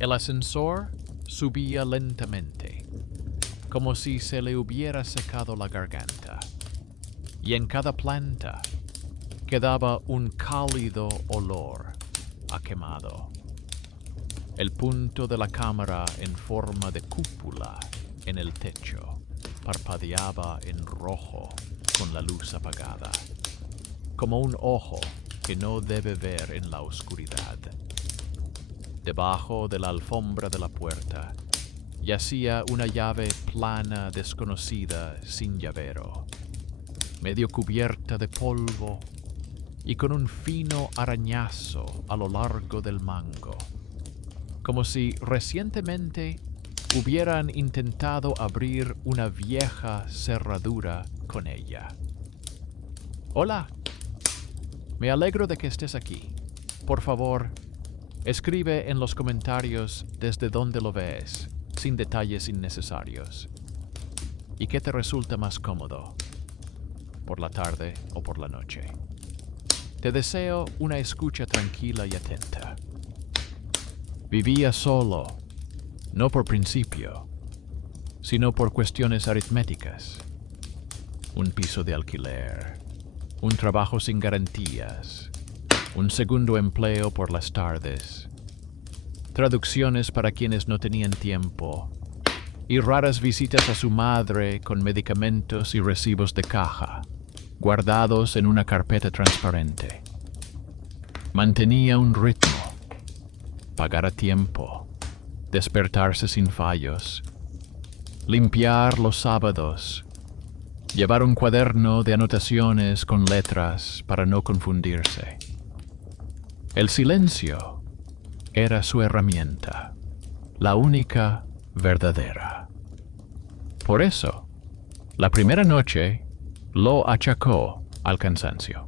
El ascensor subía lentamente, como si se le hubiera secado la garganta, y en cada planta quedaba un cálido olor a quemado. El punto de la cámara en forma de cúpula en el techo parpadeaba en rojo con la luz apagada, como un ojo que no debe ver en la oscuridad. Debajo de la alfombra de la puerta yacía una llave plana desconocida sin llavero, medio cubierta de polvo y con un fino arañazo a lo largo del mango, como si recientemente hubieran intentado abrir una vieja cerradura con ella. Hola, me alegro de que estés aquí. Por favor, escribe en los comentarios desde dónde lo ves, sin detalles innecesarios. ¿Y qué te resulta más cómodo? ¿Por la tarde o por la noche? Te deseo una escucha tranquila y atenta. Vivía solo, no por principio, sino por cuestiones aritméticas. Un piso de alquiler, un trabajo sin garantías, un segundo empleo por las tardes, traducciones para quienes no tenían tiempo, y raras visitas a su madre con medicamentos y recibos de caja, guardados en una carpeta transparente. Mantenía un ritmo, pagar a tiempo, despertarse sin fallos, limpiar los sábados, llevar un cuaderno de anotaciones con letras para no confundirse. El silencio era su herramienta, la única verdadera. Por eso, la primera noche lo achacó al cansancio.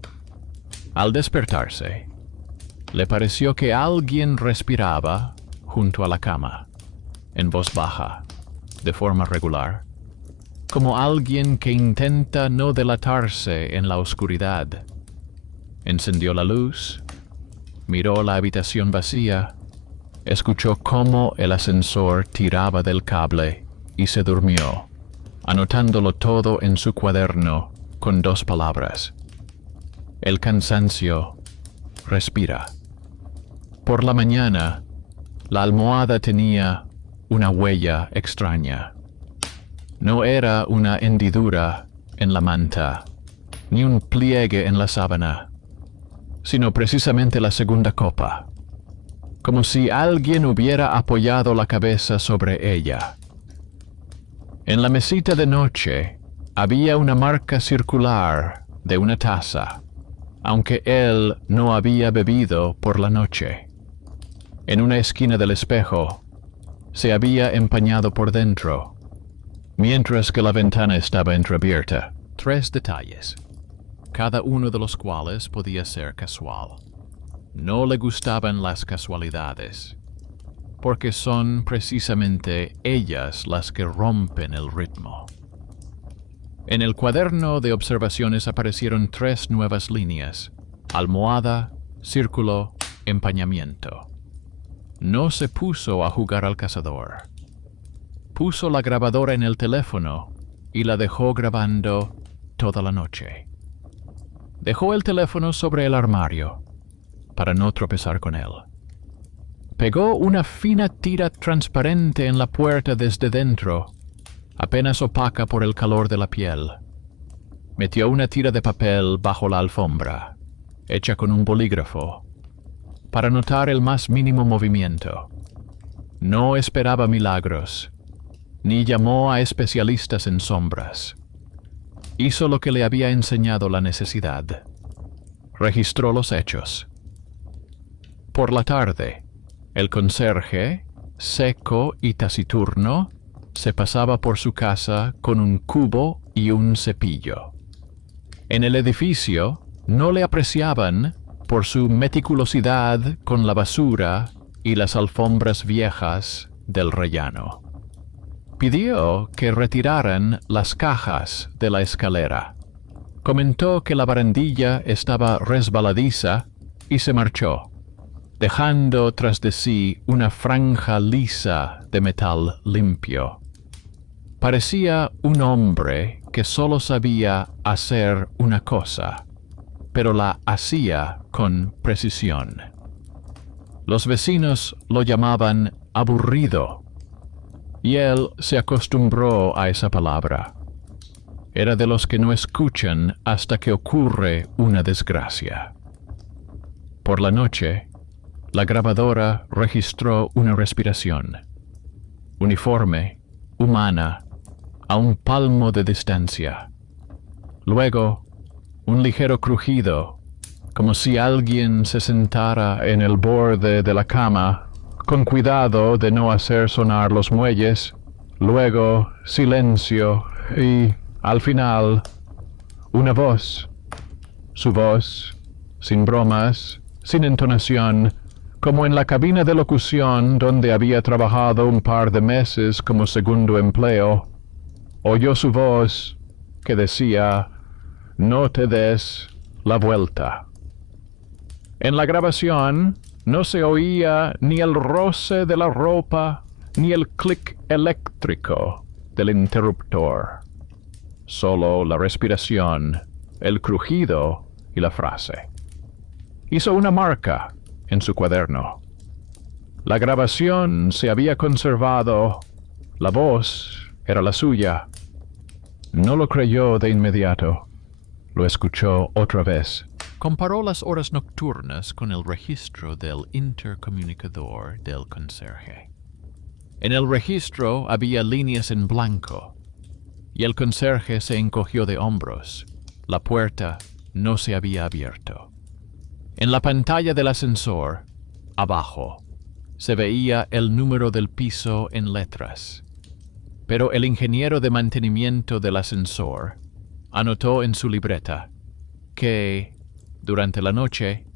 Al despertarse, le pareció que alguien respiraba junto a la cama, en voz baja, de forma regular, como alguien que intenta no delatarse en la oscuridad. Encendió la luz, miró la habitación vacía, escuchó cómo el ascensor tiraba del cable y se durmió, anotándolo todo en su cuaderno con 2 palabras. El cansancio respira. Por la mañana, la almohada tenía una huella extraña. No era una hendidura en la manta, ni un pliegue en la sábana, sino precisamente la segunda copa, como si alguien hubiera apoyado la cabeza sobre ella. En la mesita de noche había una marca circular de una taza, aunque él no había bebido por la noche. En una esquina del espejo se había empañado por dentro, mientras que la ventana estaba entreabierta. 3 detalles, cada uno de los cuales podía ser casual. No le gustaban las casualidades, porque son precisamente ellas las que rompen el ritmo. En el cuaderno de observaciones aparecieron 3 nuevas líneas: almohada, círculo, empañamiento. No se puso a jugar al cazador. Puso la grabadora en el teléfono y la dejó grabando toda la noche. Dejó el teléfono sobre el armario para no tropezar con él. Pegó una fina tira transparente en la puerta desde dentro, apenas opaca por el calor de la piel. Metió una tira de papel bajo la alfombra, hecha con un bolígrafo, para notar el más mínimo movimiento. No esperaba milagros, ni llamó a especialistas en sombras. Hizo lo que le había enseñado la necesidad. Registró los hechos. Por la tarde, el conserje, seco y taciturno, se pasaba por su casa con un cubo y un cepillo. En el edificio no le apreciaban por su meticulosidad con la basura y las alfombras viejas del rellano. Pidió que retiraran las cajas de la escalera. Comentó que la barandilla estaba resbaladiza y se marchó, dejando tras de sí una franja lisa de metal limpio. Parecía un hombre que solo sabía hacer una cosa, pero la hacía con precisión. Los vecinos lo llamaban aburrido, y él se acostumbró a esa palabra. Era de los que no escuchan hasta que ocurre una desgracia. Por la noche, la grabadora registró una respiración, uniforme, humana, a un palmo de distancia. Luego, un ligero crujido, como si alguien se sentara en el borde de la cama, con cuidado de no hacer sonar los muelles. Luego, silencio y, al final, una voz. Su voz, sin bromas, sin entonación, como en la cabina de locución donde había trabajado un par de meses como segundo empleo. Oyó su voz que decía: «No te des la vuelta». En la grabación no se oía ni el roce de la ropa ni el clic eléctrico del interruptor. Solo la respiración, el crujido y la frase. Hizo una marca en su cuaderno. La grabación se había conservado, la voz era la suya. No lo creyó de inmediato. Lo escuchó otra vez. Comparó las horas nocturnas con el registro del intercomunicador del conserje. En el registro había líneas en blanco, y el conserje se encogió de hombros. La puerta no se había abierto. En la pantalla del ascensor, abajo, se veía el número del piso en letras, pero el ingeniero de mantenimiento del ascensor anotó en su libreta que, durante la noche,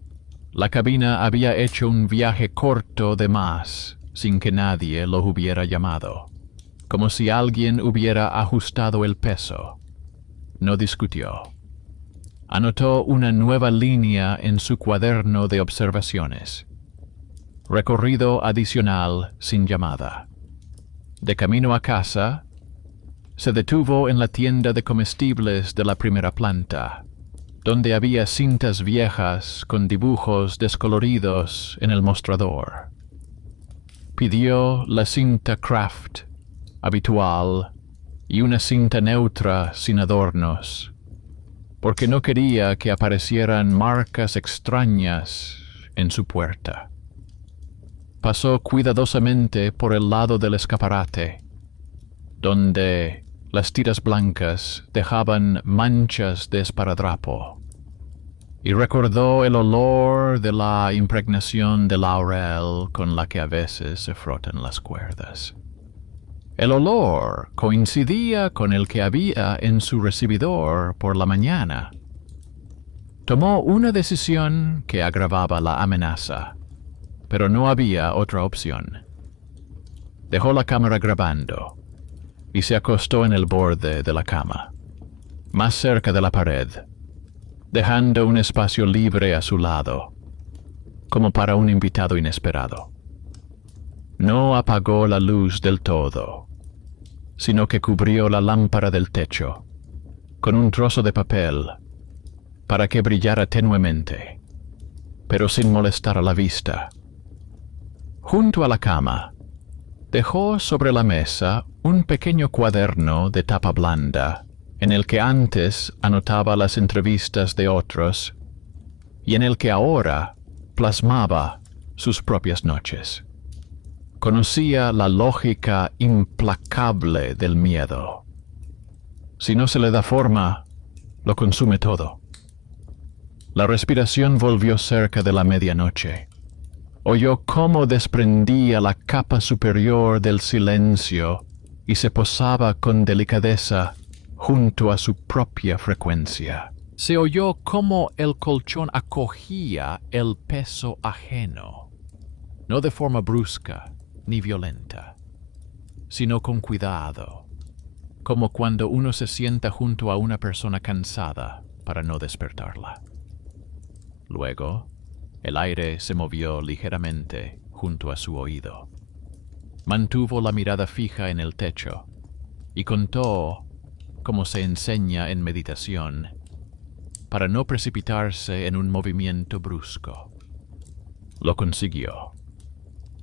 la cabina había hecho un viaje corto de más sin que nadie lo hubiera llamado, como si alguien hubiera ajustado el peso. No discutió. Anotó una nueva línea en su cuaderno de observaciones. Recorrido adicional sin llamada. De camino a casa, se detuvo en la tienda de comestibles de la primera planta, donde había cintas viejas con dibujos descoloridos en el mostrador. Pidió la cinta Kraft habitual y una cinta neutra sin adornos, porque no quería que aparecieran marcas extrañas en su puerta. Pasó cuidadosamente por el lado del escaparate, donde las tiras blancas dejaban manchas de esparadrapo, y recordó el olor de la impregnación de laurel con la que a veces se frotan las cuerdas. El olor coincidía con el que había en su recibidor por la mañana. Tomó una decisión que agravaba la amenaza, pero no había otra opción. Dejó la cámara grabando y se acostó en el borde de la cama, más cerca de la pared, dejando un espacio libre a su lado, como para un invitado inesperado. No apagó la luz del todo, sino que cubrió la lámpara del techo con un trozo de papel para que brillara tenuemente, pero sin molestar a la vista. Junto a la cama, dejó sobre la mesa un pequeño cuaderno de tapa blanda en el que antes anotaba las entrevistas de otros y en el que ahora plasmaba sus propias noches. Conocía la lógica implacable del miedo. Si no se le da forma, lo consume todo. La respiración volvió cerca de la medianoche. Oyó cómo desprendía la capa superior del silencio y se posaba con delicadeza junto a su propia frecuencia. Se oyó cómo el colchón acogía el peso ajeno, no de forma brusca ni violenta, sino con cuidado, como cuando uno se sienta junto a una persona cansada para no despertarla. Luego, El aire se movió ligeramente junto a su oído. Mantuvo la mirada fija en el techo y contó, como se enseña en meditación, para no precipitarse en un movimiento brusco. Lo consiguió.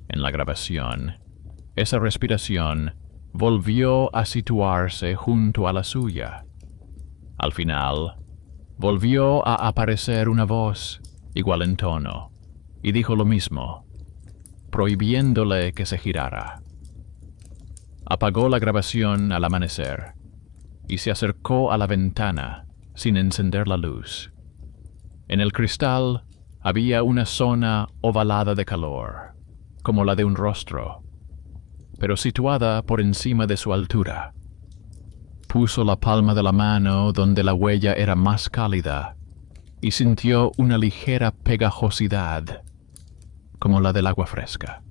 En la grabación, esa respiración volvió a situarse junto a la suya. Al final, volvió a aparecer una voz igual en tono, y dijo lo mismo, prohibiéndole que se girara. Apagó la grabación al amanecer y se acercó a la ventana sin encender la luz. En el cristal había una zona ovalada de calor, como la de un rostro, pero situada por encima de su altura. Puso la palma de la mano donde la huella era más cálida y sintió una ligera pegajosidad, como la del agua fresca.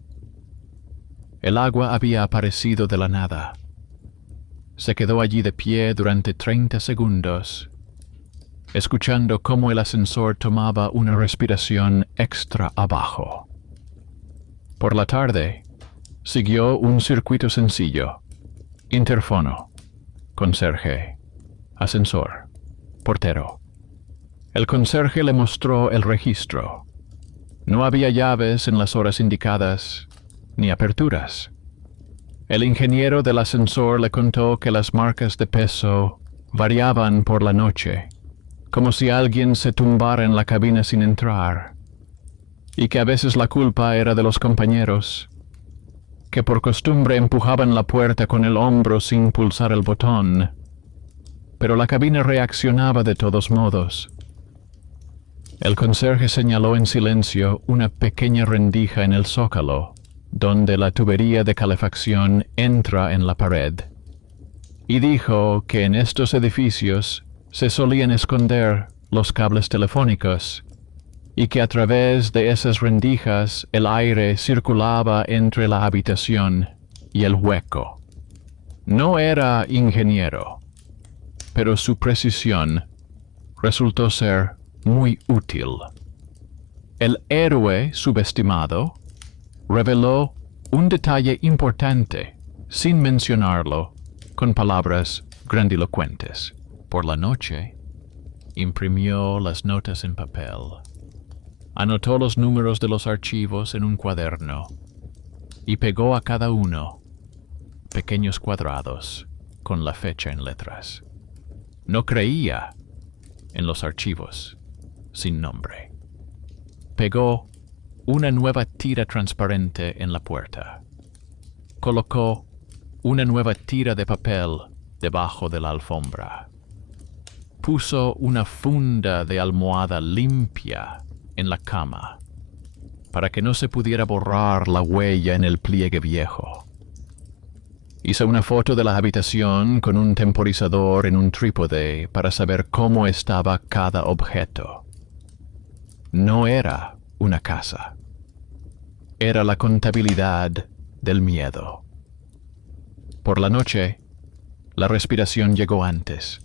El agua había aparecido de la nada. Se quedó allí de pie durante 30 segundos, escuchando cómo el ascensor tomaba una respiración extra abajo. Por la tarde, siguió un circuito sencillo: interfono, conserje, ascensor, portero. El conserje le mostró el registro. No había llaves en las horas indicadas, ni aperturas. El ingeniero del ascensor le contó que las marcas de peso variaban por la noche, como si alguien se tumbara en la cabina sin entrar, y que a veces la culpa era de los compañeros, que por costumbre empujaban la puerta con el hombro sin pulsar el botón, pero la cabina reaccionaba de todos modos. El conserje señaló en silencio una pequeña rendija en el zócalo, donde la tubería de calefacción entra en la pared, y dijo que en estos edificios se solían esconder los cables telefónicos, y que a través de esas rendijas el aire circulaba entre la habitación y el hueco. No era ingeniero, pero su precisión resultó ser muy útil. El héroe subestimado reveló un detalle importante, sin mencionarlo, con palabras grandilocuentes. Por la noche, imprimió las notas en papel. Anotó los números de los archivos en un cuaderno y pegó a cada uno pequeños cuadrados con la fecha en letras. No creía en los archivos sin nombre. Pegó una nueva tira transparente en la puerta. Colocó una nueva tira de papel debajo de la alfombra. Puso una funda de almohada limpia en la cama para que no se pudiera borrar la huella en el pliegue viejo. Hizo una foto de la habitación con un temporizador en un trípode para saber cómo estaba cada objeto. No era una casa. Era la contabilidad del miedo. Por la noche, la respiración llegó antes.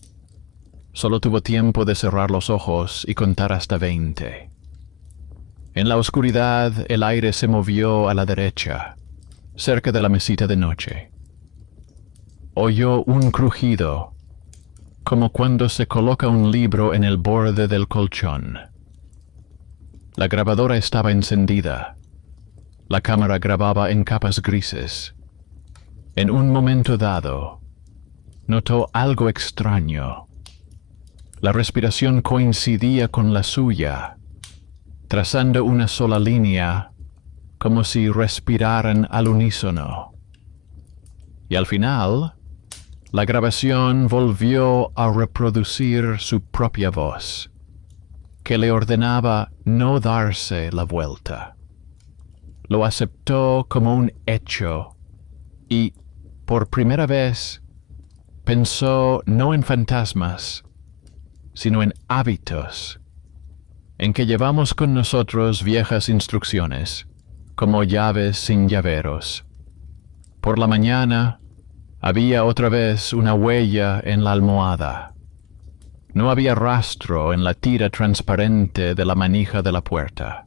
Solo tuvo tiempo de cerrar los ojos y contar hasta 20. En la oscuridad, el aire se movió a la derecha, cerca de la mesita de noche. Oyó un crujido, como cuando se coloca un libro en el borde del colchón. La grabadora estaba encendida. La cámara grababa en capas grises. En un momento dado, notó algo extraño. La respiración coincidía con la suya, trazando una sola línea, como si respiraran al unísono. Y al final, la grabación volvió a reproducir su propia voz, que le ordenaba no darse la vuelta. Lo aceptó como un hecho y, por primera vez, pensó no en fantasmas, sino en hábitos, en que llevamos con nosotros viejas instrucciones, como llaves sin llaveros. Por la mañana, había otra vez una huella en la almohada. No había rastro en la tira transparente de la manija de la puerta.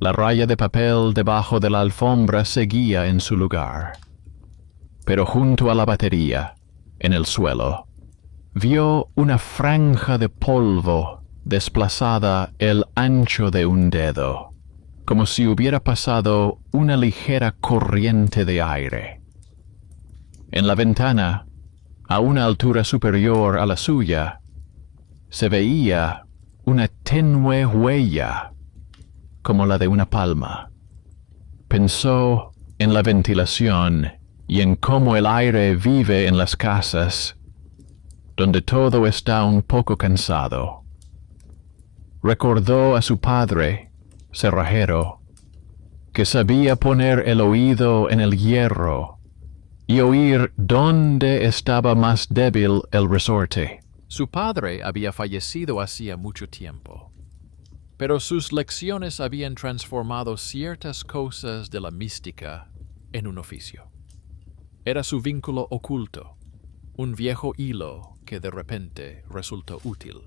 La raya de papel debajo de la alfombra seguía en su lugar. Pero junto a la batería, en el suelo, vio una franja de polvo desplazada el ancho de un dedo, como si hubiera pasado una ligera corriente de aire. En la ventana, a una altura superior a la suya, se veía una tenue huella, como la de una palma. Pensó en la ventilación y en cómo el aire vive en las casas, donde todo está un poco cansado. Recordó a su padre, cerrajero, que sabía poner el oído en el hierro y oír dónde estaba más débil el resorte. Su padre había fallecido hacía mucho tiempo, pero sus lecciones habían transformado ciertas cosas de la mística en un oficio. Era su vínculo oculto, un viejo hilo que de repente resultó útil.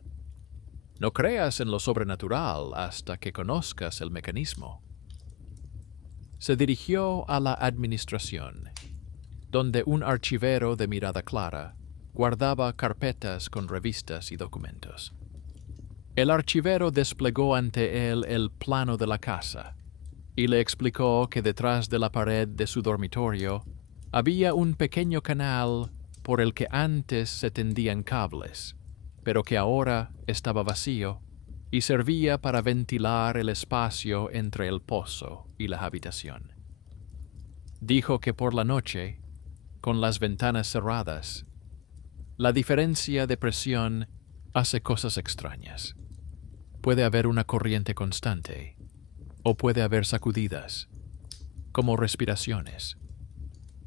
No creas en lo sobrenatural hasta que conozcas el mecanismo. Se dirigió a la administración, donde un archivero de mirada clara guardaba carpetas con revistas y documentos. El archivero desplegó ante él el plano de la casa y le explicó que detrás de la pared de su dormitorio había un pequeño canal por el que antes se tendían cables, pero que ahora estaba vacío y servía para ventilar el espacio entre el pozo y la habitación. Dijo que por la noche, con las ventanas cerradas, la diferencia de presión hace cosas extrañas. Puede haber una corriente constante, o puede haber sacudidas, como respiraciones,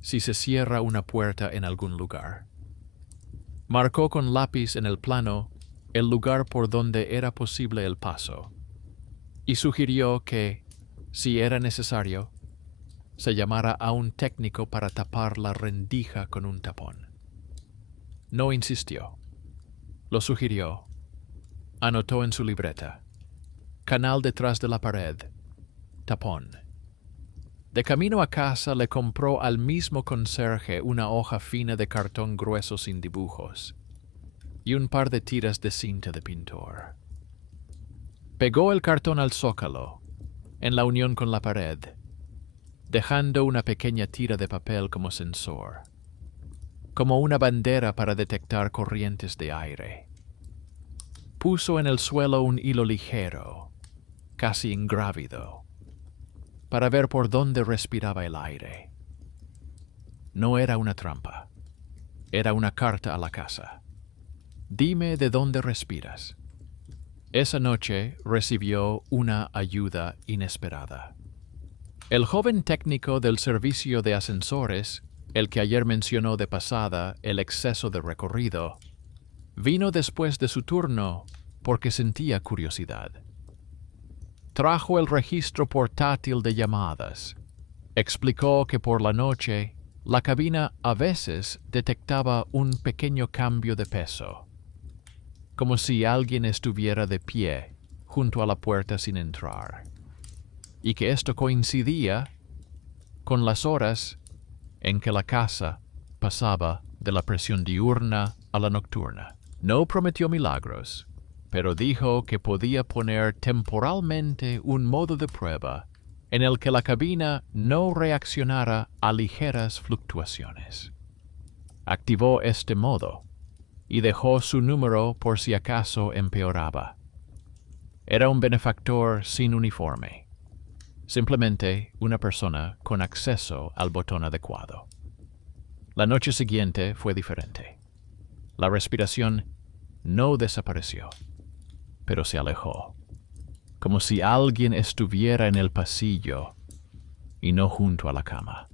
si se cierra una puerta en algún lugar. Marcó con lápiz en el plano el lugar por donde era posible el paso, y sugirió que, si era necesario, se llamara a un técnico para tapar la rendija con un tapón. No insistió. Lo sugirió. Anotó en su libreta: canal detrás de la pared, tapón. De camino a casa le compró al mismo conserje una hoja fina de cartón grueso sin dibujos y un par de tiras de cinta de pintor. Pegó el cartón al zócalo, en la unión con la pared, dejando una pequeña tira de papel como sensor, como una bandera para detectar corrientes de aire. Puso en el suelo un hilo ligero, casi ingrávido, para ver por dónde respiraba el aire. No era una trampa, era una carta a la casa. Dime de dónde respiras. Esa noche recibió una ayuda inesperada. El joven técnico del servicio de ascensores, el que ayer mencionó de pasada el exceso de recorrido, vino después de su turno porque sentía curiosidad. Trajo el registro portátil de llamadas. Explicó que por la noche la cabina a veces detectaba un pequeño cambio de peso, como si alguien estuviera de pie junto a la puerta sin entrar, y que esto coincidía con las horas en que la casa pasaba de la presión diurna a la nocturna. No prometió milagros, pero dijo que podía poner temporalmente un modo de prueba en el que la cabina no reaccionara a ligeras fluctuaciones. Activó este modo y dejó su número por si acaso empeoraba. Era un benefactor sin uniforme, simplemente una persona con acceso al botón adecuado. La noche siguiente fue diferente. La respiración no desapareció, pero se alejó, como si alguien estuviera en el pasillo y no junto a la cama.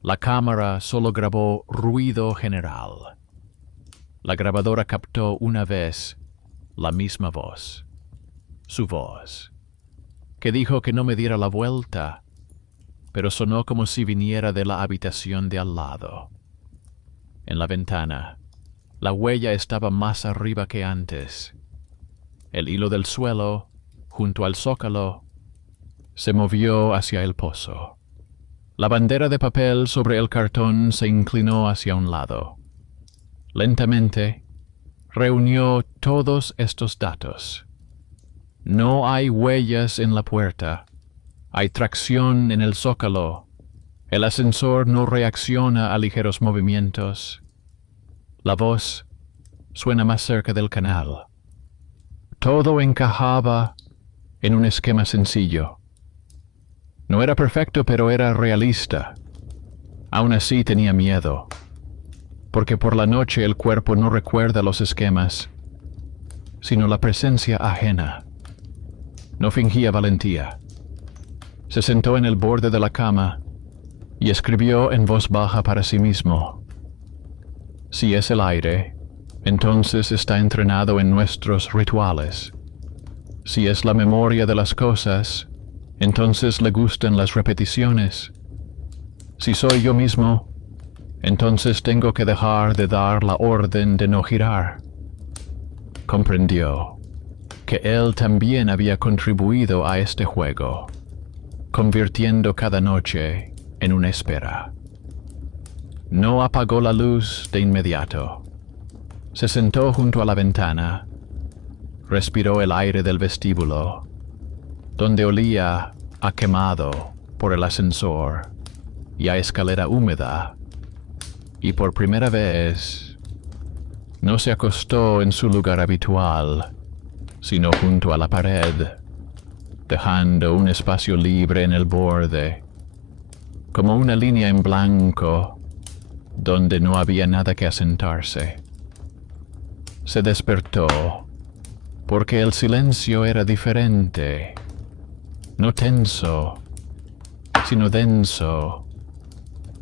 La cámara solo grabó ruido general. La grabadora captó una vez la misma voz, su voz, que dijo que no me diera la vuelta, pero sonó como si viniera de la habitación de al lado. En la ventana, la huella estaba más arriba que antes. El hilo del suelo, junto al zócalo, se movió hacia el pozo. La bandera de papel sobre el cartón se inclinó hacia un lado. Lentamente, reunió todos estos datos. No hay huellas en la puerta. Hay tracción en el zócalo. El ascensor no reacciona a ligeros movimientos. La voz suena más cerca del canal. Todo encajaba en un esquema sencillo. No era perfecto, pero era realista. Aún así tenía miedo, porque por la noche el cuerpo no recuerda los esquemas, sino la presencia ajena. No fingía valentía. Se sentó en el borde de la cama y escribió en voz baja para sí mismo. Si es el aire, entonces está entrenado en nuestros rituales. Si es la memoria de las cosas, entonces le gustan las repeticiones. Si soy yo mismo, entonces tengo que dejar de dar la orden de no girar. Comprendió que él también había contribuido a este juego, convirtiendo cada noche en una espera. No apagó la luz de inmediato. Se sentó junto a la ventana, respiró el aire del vestíbulo, donde olía a quemado por el ascensor y a escalera húmeda, y por primera vez no se acostó en su lugar habitual, sino junto a la pared, dejando un espacio libre en el borde, como una línea en blanco donde no había nada que asentarse. Se despertó porque el silencio era diferente, no tenso, sino denso,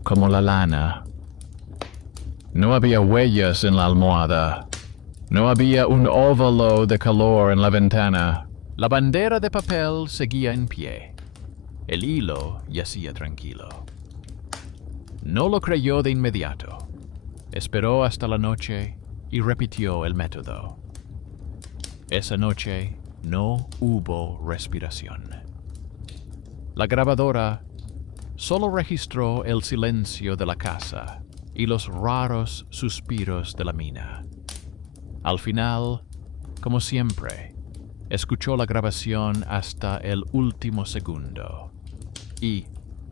como la lana. No había huellas en la almohada. No había un óvalo de calor en la ventana. La bandera de papel seguía en pie. El hilo yacía tranquilo. No lo creyó de inmediato. Esperó hasta la noche y repitió el método. Esa noche no hubo respiración. La grabadora solo registró el silencio de la casa y los raros suspiros de la mina. Al final, como siempre, escuchó la grabación hasta el último segundo y,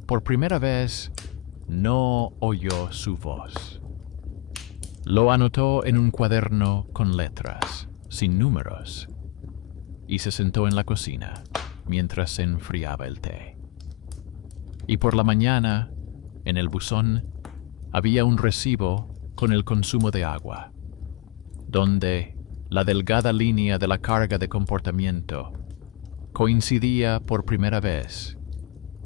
por primera vez, no oyó su voz. Lo anotó en un cuaderno con letras, sin números, y se sentó en la cocina mientras se enfriaba el té. Y por la mañana, en el buzón, había un recibo con el consumo de agua, donde la delgada línea de la carga de comportamiento coincidía por primera vez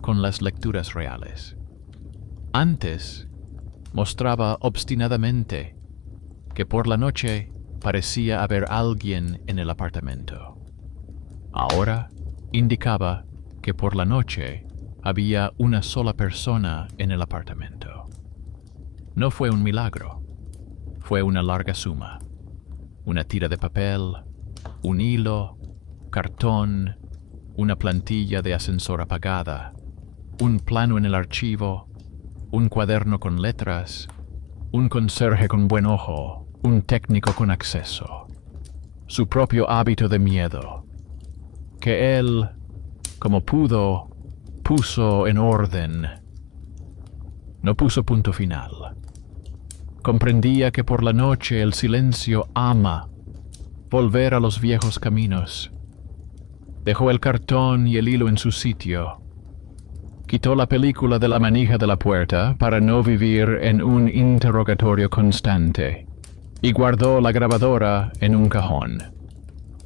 con las lecturas reales. Antes, mostraba obstinadamente que por la noche parecía haber alguien en el apartamento. Ahora indicaba que por la noche había una sola persona en el apartamento. No fue un milagro, fue una larga suma. Una tira de papel, un hilo, cartón, una plantilla de ascensor apagada, un plano en el archivo, un cuaderno con letras, un conserje con buen ojo, un técnico con acceso, su propio hábito de miedo, que él, como pudo, puso en orden. No puso punto final. Comprendía que por la noche el silencio ama volver a los viejos caminos. Dejó el cartón y el hilo en su sitio. Quitó la película de la manija de la puerta para no vivir en un interrogatorio constante y guardó la grabadora en un cajón,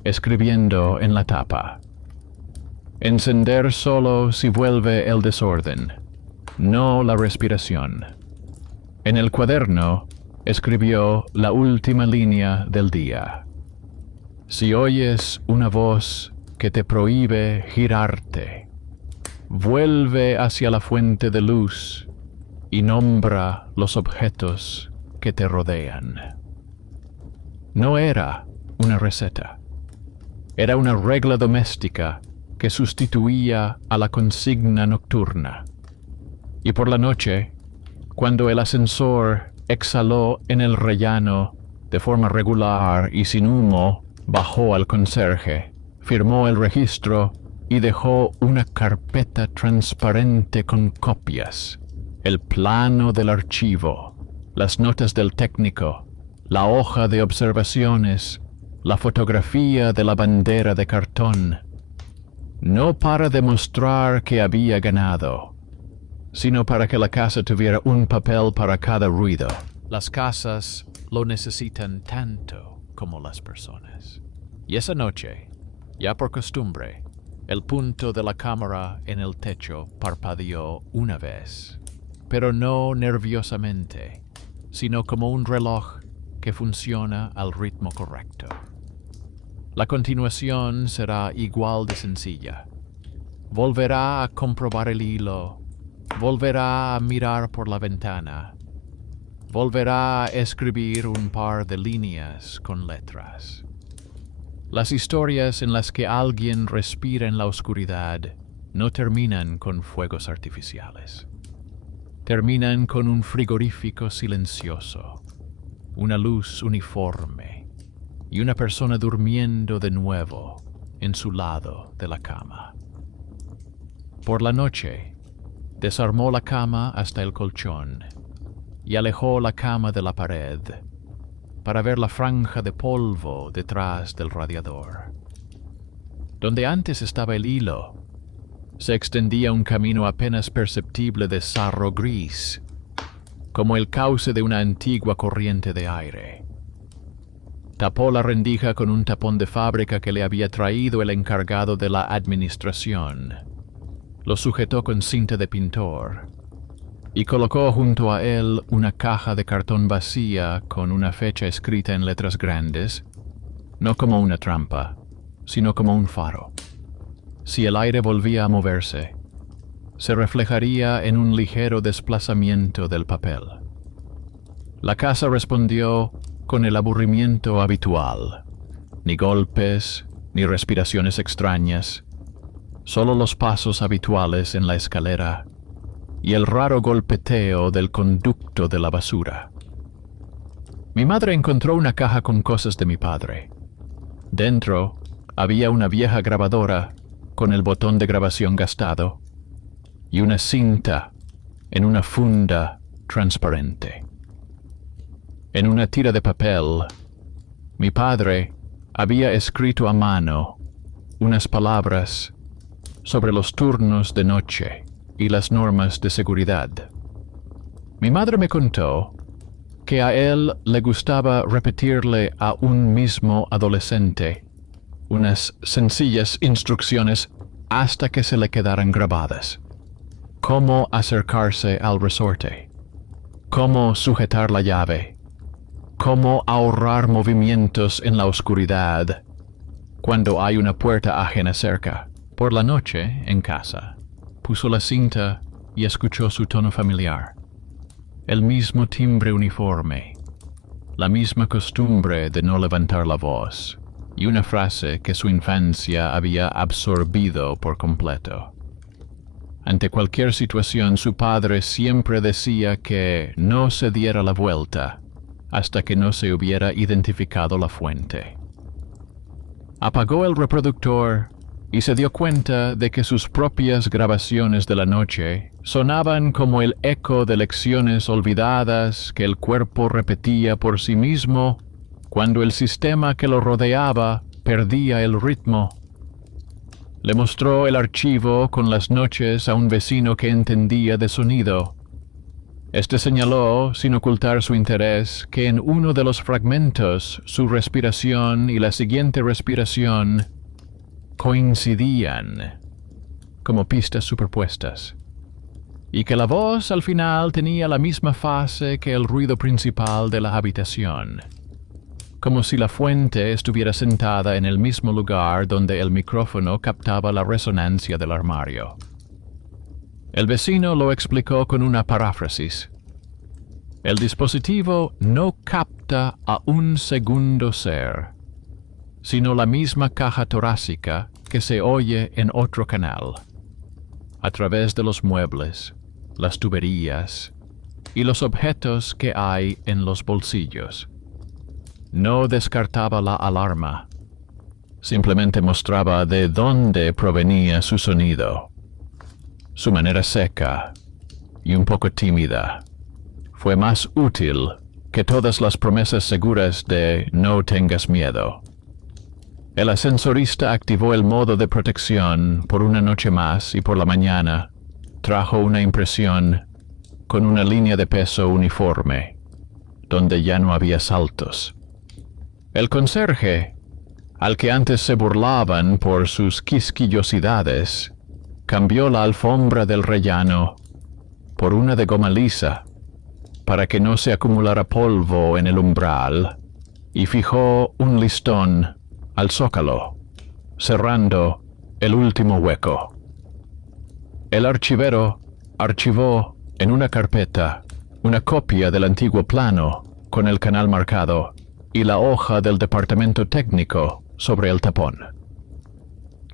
escribiendo en la tapa: encender solo si vuelve el desorden, no la respiración. En el cuaderno escribió la última línea del día: si oyes una voz que te prohíbe girarte, vuelve hacia la fuente de luz y nombra los objetos que te rodean. No era una receta. Era una regla doméstica que sustituía a la consigna nocturna. Y por la noche, cuando el ascensor exhaló en el rellano de forma regular y sin humo, bajó al conserje, firmó el registro y dejó una carpeta transparente con copias, el plano del archivo, las notas del técnico, la hoja de observaciones, la fotografía de la bandera de cartón, no para demostrar que había ganado, sino para que la casa tuviera un papel para cada ruido. Las casas lo necesitan tanto como las personas. Y esa noche, ya por costumbre, el punto de la cámara en el techo parpadeó una vez, pero no nerviosamente, sino como un reloj que funciona al ritmo correcto. La continuación será igual de sencilla. Volverá a comprobar el hilo, volverá a mirar por la ventana, volverá a escribir un par de líneas con letras. Las historias en las que alguien respira en la oscuridad no terminan con fuegos artificiales. Terminan con un frigorífico silencioso, una luz uniforme y una persona durmiendo de nuevo en su lado de la cama. Por la noche, desarmó la cama hasta el colchón y alejó la cama de la pared para ver la franja de polvo detrás del radiador. Donde antes estaba el hilo, se extendía un camino apenas perceptible de sarro gris, como el cauce de una antigua corriente de aire. Tapó la rendija con un tapón de fábrica que le había traído el encargado de la administración. Lo sujetó con cinta de pintor y colocó junto a él una caja de cartón vacía con una fecha escrita en letras grandes, no como una trampa, sino como un faro. Si el aire volvía a moverse, se reflejaría en un ligero desplazamiento del papel. La casa respondió con el aburrimiento habitual. Ni golpes, ni respiraciones extrañas, solo los pasos habituales en la escalera y el raro golpeteo del conducto de la basura. Mi madre encontró una caja con cosas de mi padre. Dentro había una vieja grabadora con el botón de grabación gastado y una cinta en una funda transparente. En una tira de papel, mi padre había escrito a mano unas palabras sobre los turnos de noche y las normas de seguridad. Mi madre me contó que a él le gustaba repetirle a un mismo adolescente unas sencillas instrucciones hasta que se le quedaran grabadas. Cómo acercarse al resorte, cómo sujetar la llave, cómo ahorrar movimientos en la oscuridad cuando hay una puerta ajena cerca. Por la noche, en casa, puso la cinta y escuchó su tono familiar. El mismo timbre uniforme, la misma costumbre de no levantar la voz, y una frase que su infancia había absorbido por completo. Ante cualquier situación, su padre siempre decía que no se diera la vuelta hasta que no se hubiera identificado la fuente. Apagó el reproductor y se dio cuenta de que sus propias grabaciones de la noche sonaban como el eco de lecciones olvidadas que el cuerpo repetía por sí mismo cuando el sistema que lo rodeaba perdía el ritmo. Le mostró el archivo con las noches a un vecino que entendía de sonido. Este señaló, sin ocultar su interés, que en uno de los fragmentos su respiración y la siguiente respiración coincidían como pistas superpuestas, y que la voz al final tenía la misma fase que el ruido principal de la habitación, como si la fuente estuviera sentada en el mismo lugar donde el micrófono captaba la resonancia del armario. El vecino lo explicó con una paráfrasis. El dispositivo no capta a un segundo ser, sino la misma caja torácica que se oye en otro canal, a través de los muebles, las tuberías y los objetos que hay en los bolsillos. No descartaba la alarma, simplemente mostraba de dónde provenía su sonido. Su manera seca y un poco tímida fue más útil que todas las promesas seguras de no tengas miedo. El ascensorista activó el modo de protección por una noche más y por la mañana trajo una impresión con una línea de peso uniforme, donde ya no había saltos. El conserje, al que antes se burlaban por sus quisquillosidades, cambió la alfombra del rellano por una de goma lisa para que no se acumulara polvo en el umbral y fijó un listón al zócalo, cerrando el último hueco. El archivero archivó en una carpeta una copia del antiguo plano con el canal marcado y la hoja del departamento técnico sobre el tapón.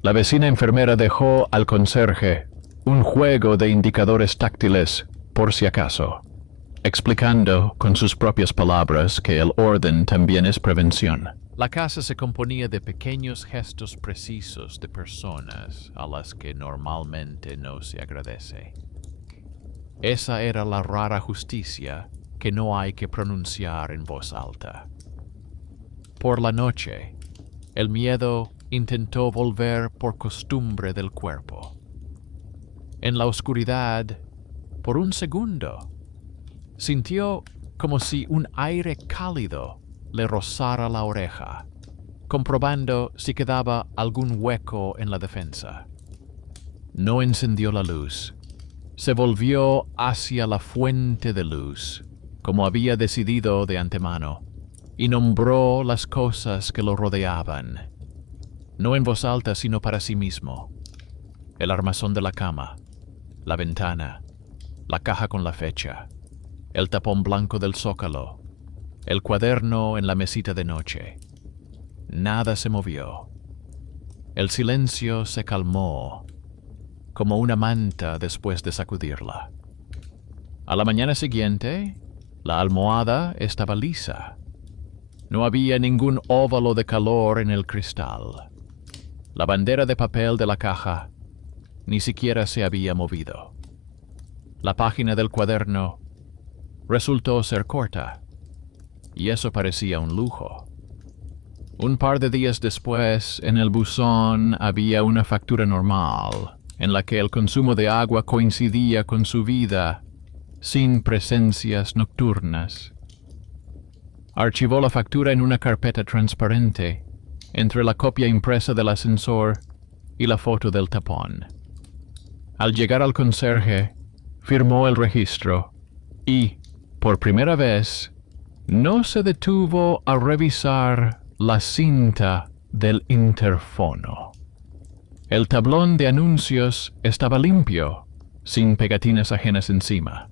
La vecina enfermera dejó al conserje un juego de indicadores táctiles por si acaso, explicando con sus propias palabras que el orden también es prevención. La casa se componía de pequeños gestos precisos de personas a las que normalmente no se agradece. Esa era la rara justicia que no hay que pronunciar en voz alta. Por la noche, el miedo intentó volver por costumbre del cuerpo. En la oscuridad, por un segundo, sintió como si un aire cálido le rozara la oreja, comprobando si quedaba algún hueco en la defensa. No encendió la luz. Se volvió hacia la fuente de luz, como había decidido de antemano, y nombró las cosas que lo rodeaban, no en voz alta sino para sí mismo: el armazón de la cama, la ventana, la caja con la fecha, el tapón blanco del zócalo, el cuaderno en la mesita de noche. Nada se movió. El silencio se calmó, como una manta después de sacudirla. A la mañana siguiente, la almohada estaba lisa. No había ningún óvalo de calor en el cristal. La bandera de papel de la caja ni siquiera se había movido. La página del cuaderno resultó ser corta, y eso parecía un lujo. Un par de días después, en el buzón había una factura normal, en la que el consumo de agua coincidía con su vida, sin presencias nocturnas. Archivó la factura en una carpeta transparente, entre la copia impresa del ascensor y la foto del tapón. Al llegar al conserje, firmó el registro y, por primera vez, no se detuvo a revisar la cinta del interfono. El tablón de anuncios estaba limpio, sin pegatinas ajenas encima.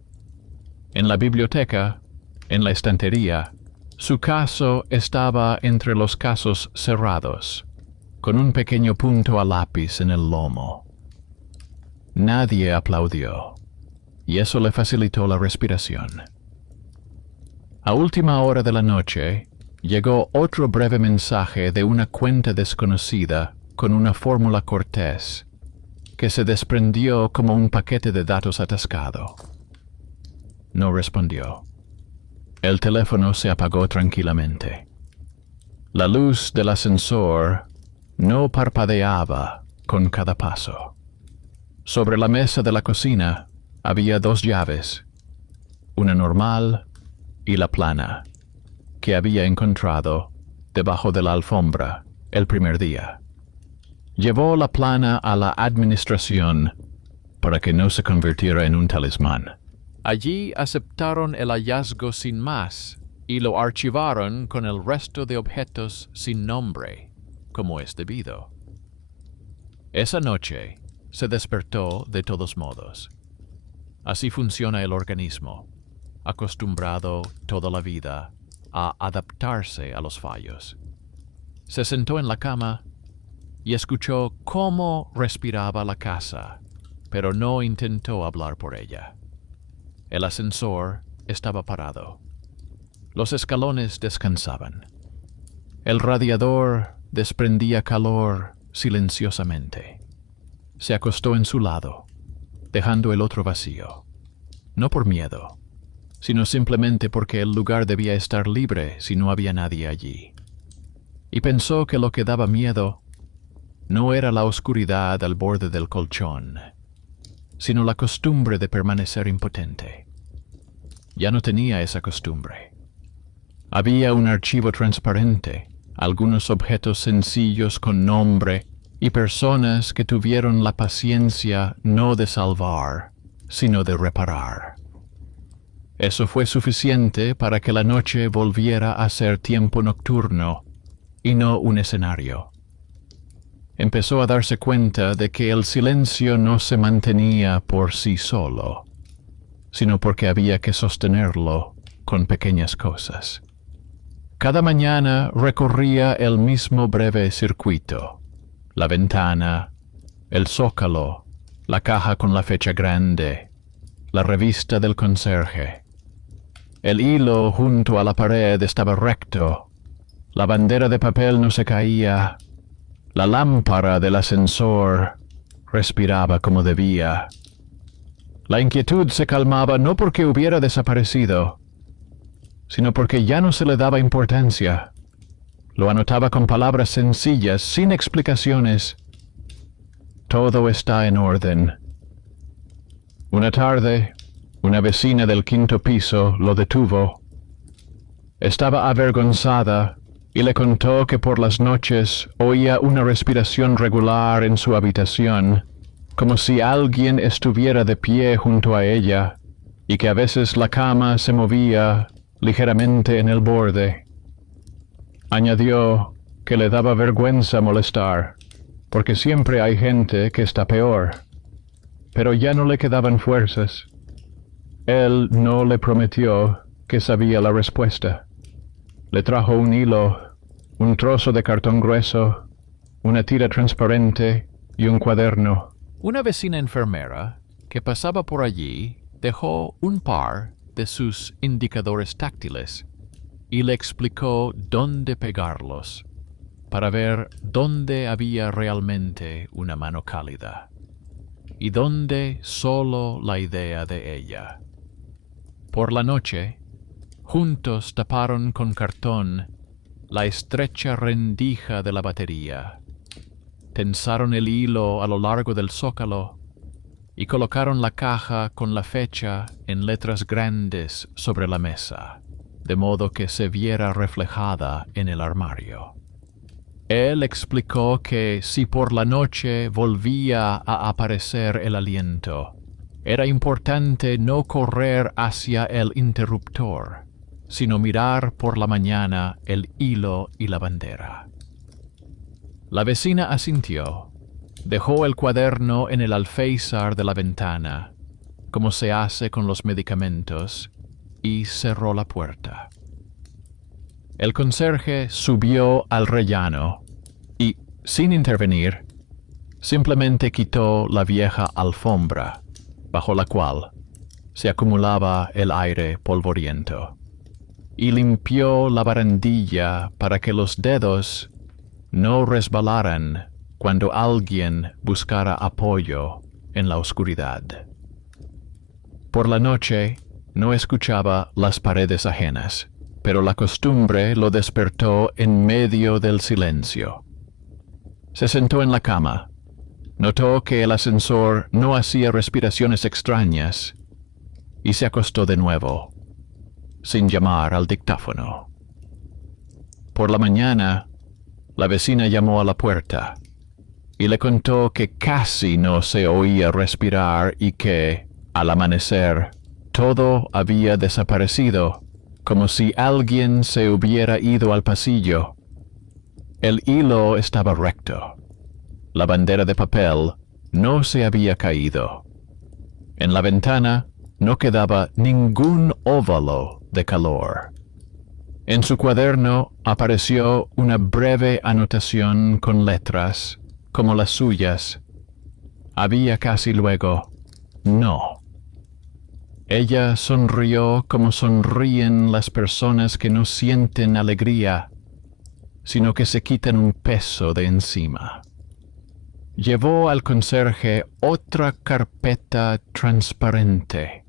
En la biblioteca, en la estantería, su caso estaba entre los casos cerrados, con un pequeño punto a lápiz en el lomo. Nadie aplaudió, y eso le facilitó la respiración. A última hora de la noche, llegó otro breve mensaje de una cuenta desconocida con una fórmula cortés, que se desprendió como un paquete de datos atascado. No respondió. El teléfono se apagó tranquilamente. La luz del ascensor no parpadeaba con cada paso. Sobre la mesa de la cocina había dos llaves, una normal y la plana, que había encontrado debajo de la alfombra el primer día. Llevó la plana a la administración para que no se convirtiera en un talismán. Allí aceptaron el hallazgo sin más y lo archivaron con el resto de objetos sin nombre, como es debido. Esa noche se despertó de todos modos. Así funciona el organismo, acostumbrado toda la vida a adaptarse a los fallos. Se sentó en la cama y escuchó cómo respiraba la casa, pero no intentó hablar por ella. El ascensor estaba parado. Los escalones descansaban. El radiador desprendía calor silenciosamente. Se acostó en su lado, dejando el otro vacío. No por miedo, sino simplemente porque el lugar debía estar libre si no había nadie allí. Y pensó que lo que daba miedo no era la oscuridad al borde del colchón, sino la costumbre de permanecer impotente. Ya no tenía esa costumbre. Había un archivo transparente, algunos objetos sencillos con nombre y personas que tuvieron la paciencia no de salvar, sino de reparar. Eso fue suficiente para que la noche volviera a ser tiempo nocturno y no un escenario. Empezó a darse cuenta de que el silencio no se mantenía por sí solo, sino porque había que sostenerlo con pequeñas cosas. Cada mañana recorría el mismo breve circuito: la ventana, el zócalo, la caja con la fecha grande, la revista del conserje. El hilo junto a la pared estaba recto, la bandera de papel no se caía, la lámpara del ascensor respiraba como debía. La inquietud se calmaba no porque hubiera desaparecido, sino porque ya no se le daba importancia. Lo anotaba con palabras sencillas, sin explicaciones. Todo está en orden. Una tarde, una vecina del quinto piso lo detuvo. Estaba avergonzada y le contó que por las noches oía una respiración regular en su habitación, como si alguien estuviera de pie junto a ella, y que a veces la cama se movía ligeramente en el borde. Añadió que le daba vergüenza molestar, porque siempre hay gente que está peor. Pero ya no le quedaban fuerzas. Él no le prometió que sabía la respuesta. Le trajo un hilo, un trozo de cartón grueso, una tira transparente y un cuaderno. Una vecina enfermera que pasaba por allí dejó un par de sus indicadores táctiles y le explicó dónde pegarlos para ver dónde había realmente una mano cálida y dónde solo la idea de ella. Por la noche, juntos taparon con cartón la estrecha rendija de la batería, tensaron el hilo a lo largo del zócalo y colocaron la caja con la fecha en letras grandes sobre la mesa, de modo que se viera reflejada en el armario. Él explicó que si por la noche volvía a aparecer el aliento, era importante no correr hacia el interruptor, sino mirar por la mañana el hilo y la bandera. La vecina asintió, dejó el cuaderno en el alféizar de la ventana, como se hace con los medicamentos, y cerró la puerta. El conserje subió al rellano y, sin intervenir, simplemente quitó la vieja alfombra, bajo la cual se acumulaba el aire polvoriento, y limpió la barandilla para que los dedos no resbalaran cuando alguien buscara apoyo en la oscuridad. Por la noche no escuchaba las paredes ajenas, pero la costumbre lo despertó en medio del silencio. Se sentó en la cama, notó que el ascensor no hacía respiraciones extrañas y se acostó de nuevo, sin llamar al dictáfono. Por la mañana, la vecina llamó a la puerta y le contó que casi no se oía respirar y que, al amanecer, todo había desaparecido, como si alguien se hubiera ido al pasillo. El hilo estaba recto. La bandera de papel no se había caído. En la ventana no quedaba ningún óvalo de calor. En su cuaderno apareció una breve anotación con letras como las suyas. Había casi luego, no. Ella sonrió como sonríen las personas que no sienten alegría, sino que se quitan un peso de encima. Llevó al conserje otra carpeta transparente.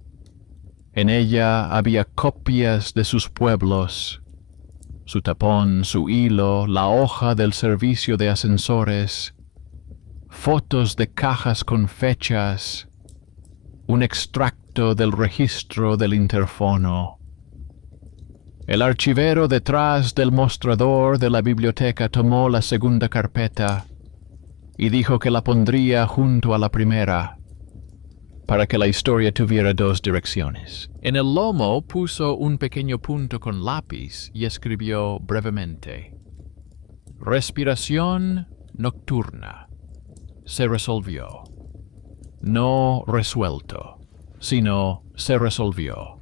En ella había copias de sus pueblos, su tapón, su hilo, la hoja del servicio de ascensores, fotos de cajas con fechas, un extracto del registro del interfono. El archivero detrás del mostrador de la biblioteca tomó la segunda carpeta y dijo que la pondría junto a la primera, para que la historia tuviera dos direcciones. En el lomo puso un pequeño punto con lápiz y escribió brevemente: respiración nocturna. Se resolvió. No resuelto, sino se resolvió,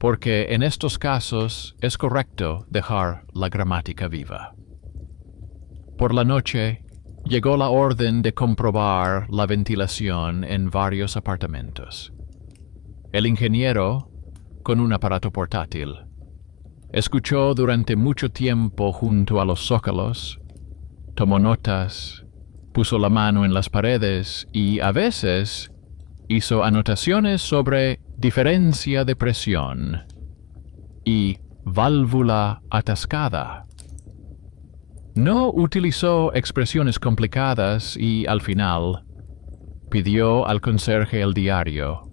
porque en estos casos es correcto dejar la gramática viva. Por la noche, llegó la orden de comprobar la ventilación en varios apartamentos. El ingeniero, con un aparato portátil, escuchó durante mucho tiempo junto a los zócalos, tomó notas, puso la mano en las paredes y, a veces, hizo anotaciones sobre diferencia de presión y válvula atascada. No utilizó expresiones complicadas y, al final, pidió al conserje el diario.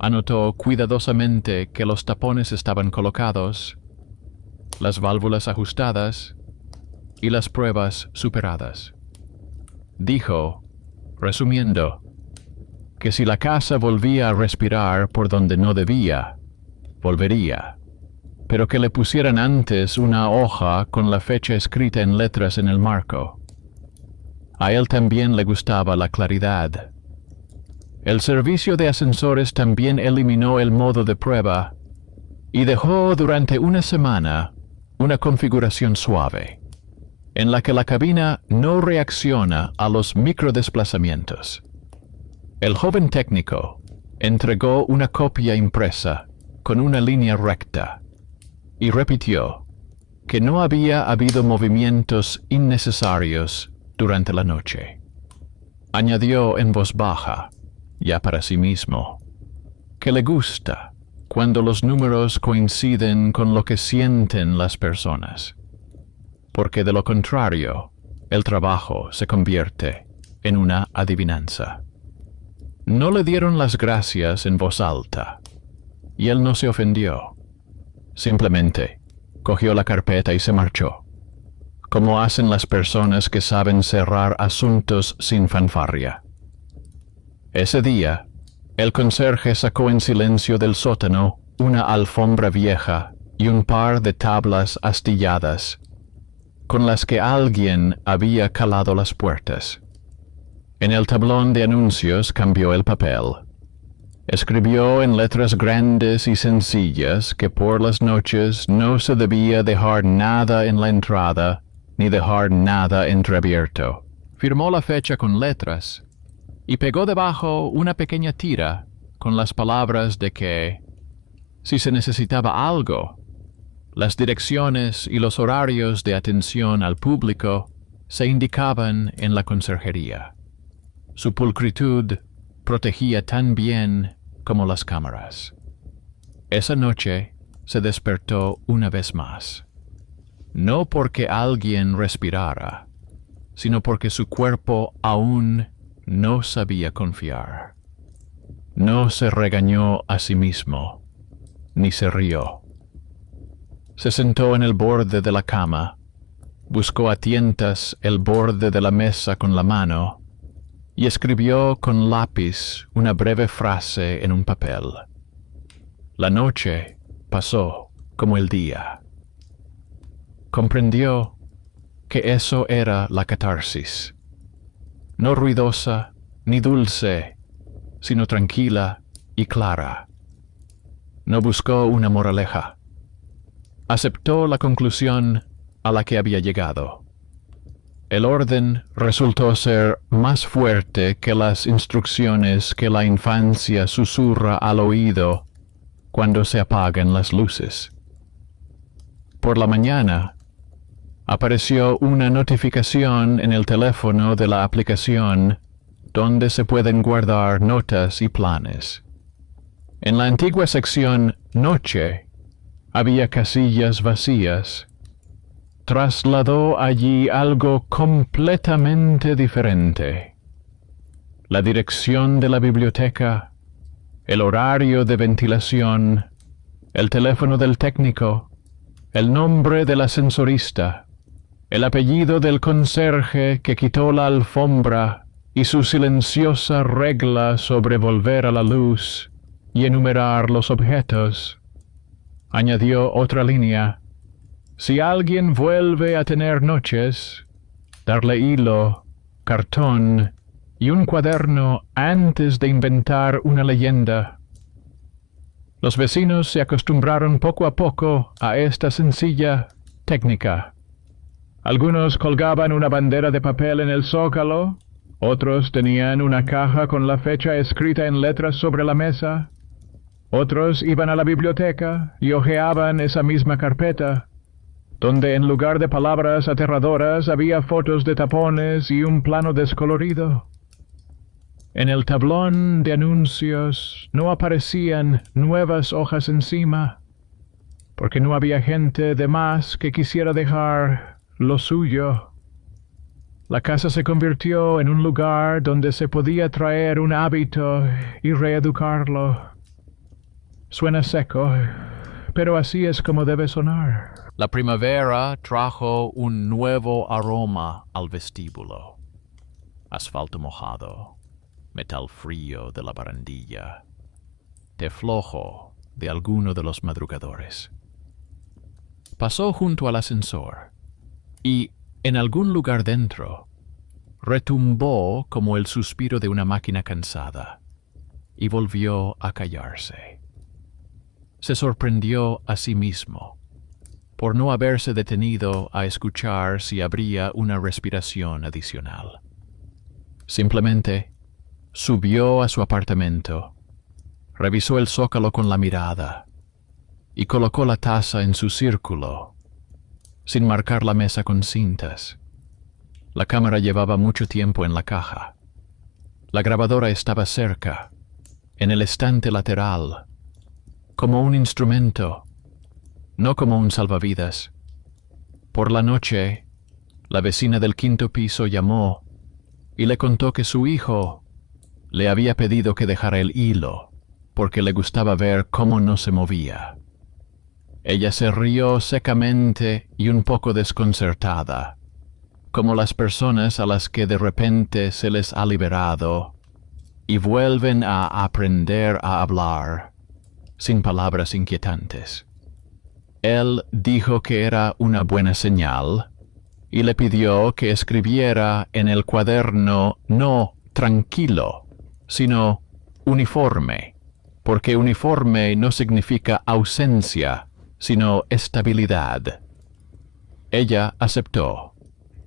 Anotó cuidadosamente que los tapones estaban colocados, las válvulas ajustadas y las pruebas superadas. Dijo, resumiendo, que si la casa volvía a respirar por donde no debía, volvería, pero que le pusieran antes una hoja con la fecha escrita en letras en el marco. A él también le gustaba la claridad. El servicio de ascensores también eliminó el modo de prueba y dejó durante una semana una configuración suave, en la que la cabina no reacciona a los microdesplazamientos. El joven técnico entregó una copia impresa con una línea recta y repitió que no había habido movimientos innecesarios durante la noche. Añadió en voz baja, ya para sí mismo, que le gusta cuando los números coinciden con lo que sienten las personas, porque de lo contrario, el trabajo se convierte en una adivinanza. No le dieron las gracias en voz alta, y él no se ofendió. Simplemente cogió la carpeta y se marchó, como hacen las personas que saben cerrar asuntos sin fanfarria. Ese día, el conserje sacó en silencio del sótano una alfombra vieja y un par de tablas astilladas, con las que alguien había calado las puertas. En el tablón de anuncios cambió el papel. Escribió en letras grandes y sencillas que por las noches no se debía dejar nada en la entrada ni dejar nada entreabierto. Firmó la fecha con letras y pegó debajo una pequeña tira con las palabras de que, si se necesitaba algo, las direcciones y los horarios de atención al público se indicaban en la conserjería. Su pulcritud protegía tan bien como las cámaras. Esa noche se despertó una vez más, no porque alguien respirara, sino porque su cuerpo aún no sabía confiar. No se regañó a sí mismo, ni se rió. Se sentó en el borde de la cama, buscó a tientas el borde de la mesa con la mano y escribió con lápiz una breve frase en un papel. La noche pasó como el día. Comprendió que eso era la catarsis, no ruidosa ni dulce, sino tranquila y clara. No buscó una moraleja. Aceptó la conclusión a la que había llegado. El orden resultó ser más fuerte que las instrucciones que la infancia susurra al oído cuando se apagan las luces. Por la mañana, apareció una notificación en el teléfono de la aplicación donde se pueden guardar notas y planes. En la antigua sección Noche había casillas vacías. Trasladó allí algo completamente diferente. La dirección de la biblioteca, el horario de ventilación, el teléfono del técnico, el nombre del ascensorista, el apellido del conserje que quitó la alfombra y su silenciosa regla sobre volver a la luz y enumerar los objetos. Añadió otra línea: si alguien vuelve a tener noches, darle hilo, cartón y un cuaderno antes de inventar una leyenda. Los vecinos se acostumbraron poco a poco a esta sencilla técnica. Algunos colgaban una bandera de papel en el zócalo, otros tenían una caja con la fecha escrita en letras sobre la mesa, otros iban a la biblioteca y hojeaban esa misma carpeta, donde en lugar de palabras aterradoras había fotos de tapones y un plano descolorido. En el tablón de anuncios no aparecían nuevas hojas encima, porque no había gente de más que quisiera dejar lo suyo. La casa se convirtió en un lugar donde se podía traer un hábito y reeducarlo. Suena seco, pero así es como debe sonar. La primavera trajo un nuevo aroma al vestíbulo. Asfalto mojado, metal frío de la barandilla, té flojo de alguno de los madrugadores. Pasó junto al ascensor y, en algún lugar dentro, retumbó como el suspiro de una máquina cansada y volvió a callarse. Se sorprendió a sí mismo por no haberse detenido a escuchar si habría una respiración adicional. Simplemente subió a su apartamento, revisó el zócalo con la mirada y colocó la taza en su círculo, sin marcar la mesa con cintas. La cámara llevaba mucho tiempo en la caja. La grabadora estaba cerca, en el estante lateral, como un instrumento, no como un salvavidas. Por la noche, la vecina del quinto piso llamó y le contó que su hijo le había pedido que dejara el hilo, porque le gustaba ver cómo no se movía. Ella se rió secamente y un poco desconcertada, como las personas a las que de repente se les ha liberado y vuelven a aprender a hablar sin palabras inquietantes. Él dijo que era una buena señal y le pidió que escribiera en el cuaderno no tranquilo, sino uniforme, porque uniforme no significa ausencia, sino estabilidad. Ella aceptó,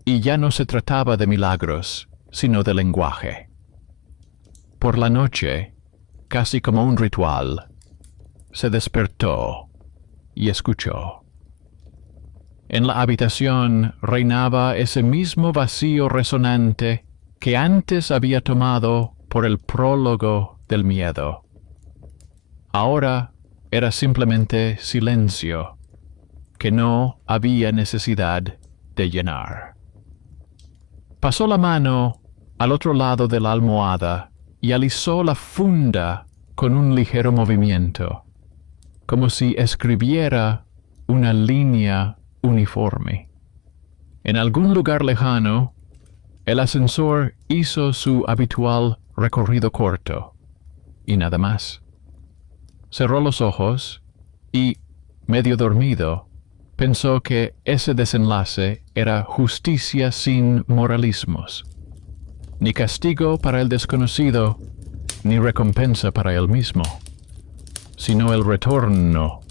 y ya no se trataba de milagros, sino de lenguaje. Por la noche, casi como un ritual, se despertó y escuchó. En la habitación reinaba ese mismo vacío resonante que antes había tomado por el prólogo del miedo. Ahora era simplemente silencio, que no había necesidad de llenar. Pasó la mano al otro lado de la almohada y alisó la funda con un ligero movimiento, como si escribiera una línea uniforme. En algún lugar lejano, el ascensor hizo su habitual recorrido corto, y nada más. Cerró los ojos y, medio dormido, pensó que ese desenlace era justicia sin moralismos, ni castigo para el desconocido, ni recompensa para él mismo, sino el retorno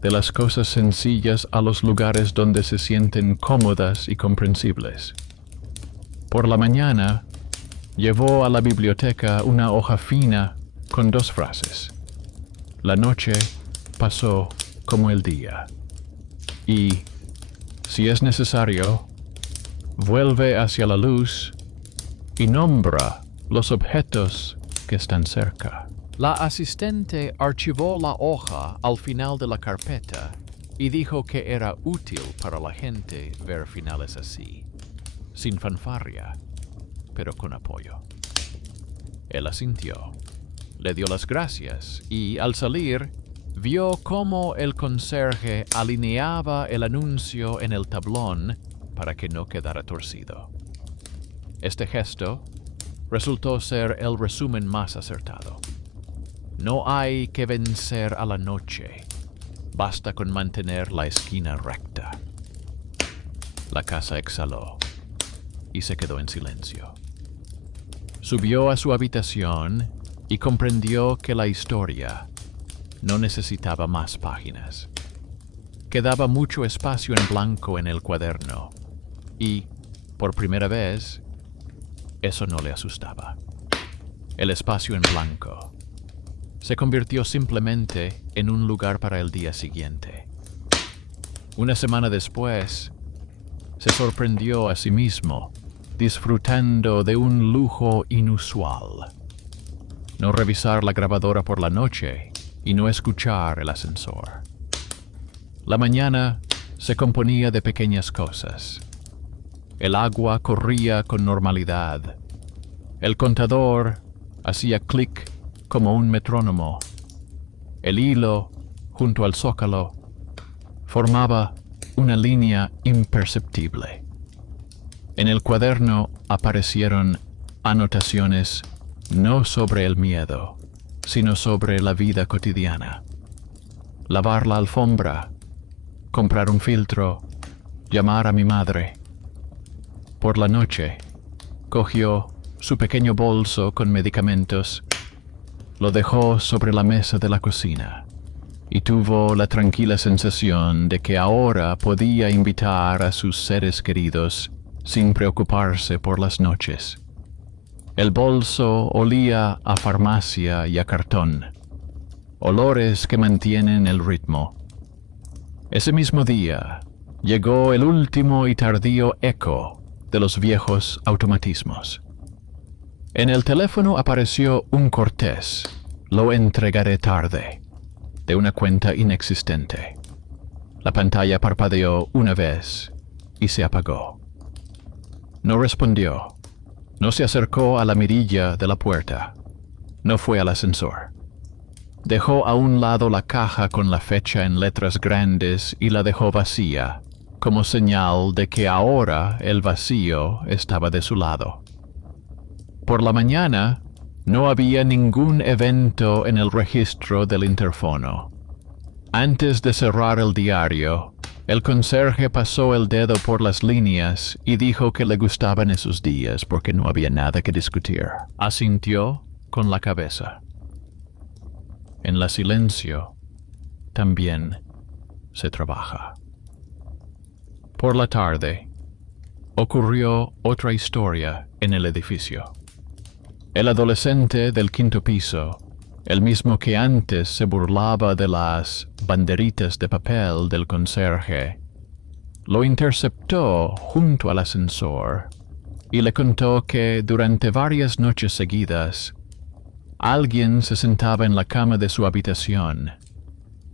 de las cosas sencillas a los lugares donde se sienten cómodas y comprensibles. Por la mañana, llevó a la biblioteca una hoja fina con 2 frases. La noche pasó como el día. Y, si es necesario, vuelve hacia la luz y nombra los objetos que están cerca. La asistente archivó la hoja al final de la carpeta y dijo que era útil para la gente ver finales así, sin fanfarria, pero con apoyo. Él asintió, le dio las gracias y, al salir, vio cómo el conserje alineaba el anuncio en el tablón para que no quedara torcido. Este gesto resultó ser el resumen más acertado. No hay que vencer a la noche, basta con mantener la esquina recta. La casa exhaló y se quedó en silencio. Subió a su habitación y comprendió que la historia no necesitaba más páginas. Quedaba mucho espacio en blanco en el cuaderno y, por primera vez, eso no le asustaba. El espacio en blanco se convirtió simplemente en un lugar para el día siguiente. Una semana después, se sorprendió a sí mismo, disfrutando de un lujo inusual. No revisar la grabadora por la noche y no escuchar el ascensor. La mañana se componía de pequeñas cosas. El agua corría con normalidad. El contador hacía clic como un metrónomo. El hilo, junto al zócalo, formaba una línea imperceptible. En el cuaderno aparecieron anotaciones no sobre el miedo, sino sobre la vida cotidiana. Lavar la alfombra, comprar un filtro, llamar a mi madre. Por la noche, cogió su pequeño bolso con medicamentos, lo dejó sobre la mesa de la cocina y tuvo la tranquila sensación de que ahora podía invitar a sus seres queridos sin preocuparse por las noches. El bolso olía a farmacia y a cartón, olores que mantienen el ritmo. Ese mismo día llegó el último y tardío eco de los viejos automatismos. En el teléfono apareció un cortés, lo entregaré tarde, de una cuenta inexistente. La pantalla parpadeó una vez y se apagó. No respondió, no se acercó a la mirilla de la puerta, no fue al ascensor. Dejó a un lado la caja con la fecha en letras grandes y la dejó vacía, como señal de que ahora el vacío estaba de su lado. Por la mañana, no había ningún evento en el registro del interfono. Antes de cerrar el diario, el conserje pasó el dedo por las líneas y dijo que le gustaban esos días porque no había nada que discutir. Asintió con la cabeza. En la silencio, también se trabaja. Por la tarde, ocurrió otra historia en el edificio. El adolescente del 5º piso, el mismo que antes se burlaba de las banderitas de papel del conserje, lo interceptó junto al ascensor y le contó que durante varias noches seguidas alguien se sentaba en la cama de su habitación,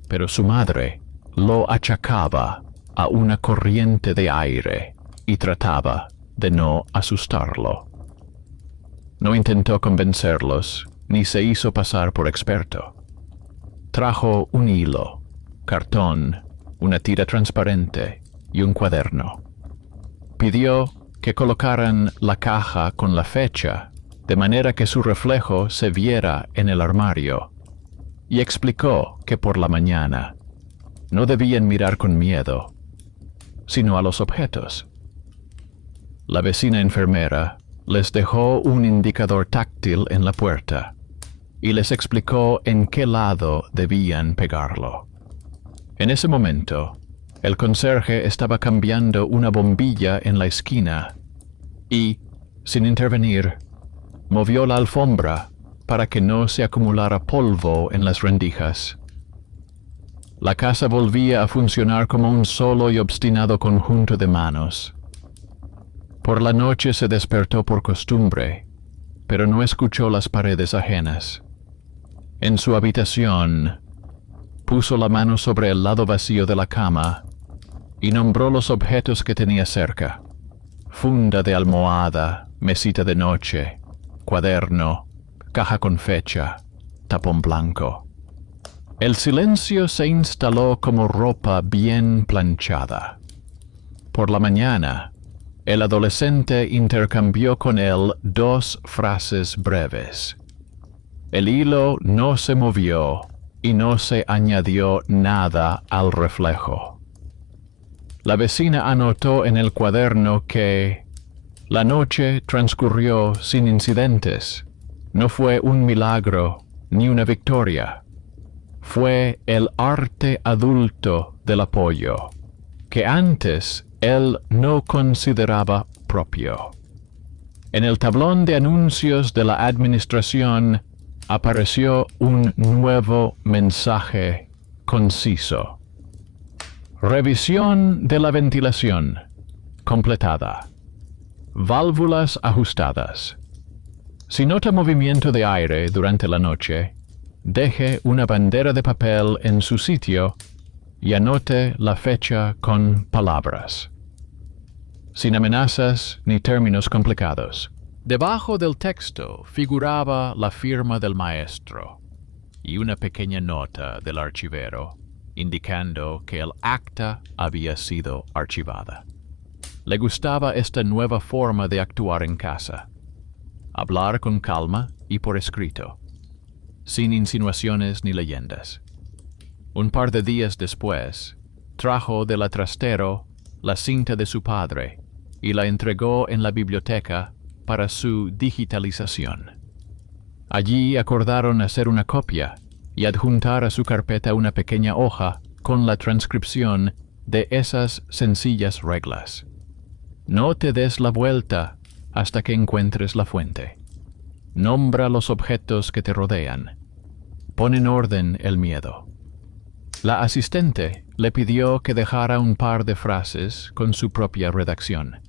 pero su madre lo achacaba a una corriente de aire y trataba de no asustarlo. No intentó convencerlos, ni se hizo pasar por experto. Trajo un hilo, cartón, una tira transparente y un cuaderno. Pidió que colocaran la caja con la fecha, de manera que su reflejo se viera en el armario, y explicó que por la mañana no debían mirar con miedo, sino a los objetos. La vecina enfermera les dejó un indicador táctil en la puerta y les explicó en qué lado debían pegarlo. En ese momento, el conserje estaba cambiando una bombilla en la esquina y, sin intervenir, movió la alfombra para que no se acumulara polvo en las rendijas. La casa volvía a funcionar como un solo y obstinado conjunto de manos. Por la noche se despertó por costumbre, pero no escuchó las paredes ajenas. En su habitación, puso la mano sobre el lado vacío de la cama y nombró los objetos que tenía cerca: funda de almohada, mesita de noche, cuaderno, caja con fecha, tapón blanco. El silencio se instaló como ropa bien planchada. Por la mañana, el adolescente intercambió con él 2 frases breves. El hilo no se movió y no se añadió nada al reflejo. La vecina anotó en el cuaderno que la noche transcurrió sin incidentes. No fue un milagro ni una victoria. Fue el arte adulto del apoyo, que antes él no consideraba propio. En el tablón de anuncios de la administración apareció un nuevo mensaje conciso: revisión de la ventilación completada. Válvulas ajustadas. Si nota movimiento de aire durante la noche, deje una bandera de papel en su sitio y anote la fecha con palabras, sin amenazas ni términos complicados. Debajo del texto figuraba la firma del maestro y una pequeña nota del archivero indicando que el acta había sido archivada. Le gustaba esta nueva forma de actuar en casa: hablar con calma y por escrito, sin insinuaciones ni leyendas. Un par de días después, trajo del trastero la cinta de su padre y la entregó en la biblioteca para su digitalización. Allí acordaron hacer una copia y adjuntar a su carpeta una pequeña hoja con la transcripción de esas sencillas reglas. No te des la vuelta hasta que encuentres la fuente. Nombra los objetos que te rodean. Pon en orden el miedo. La asistente le pidió que dejara un par de frases con su propia redacción,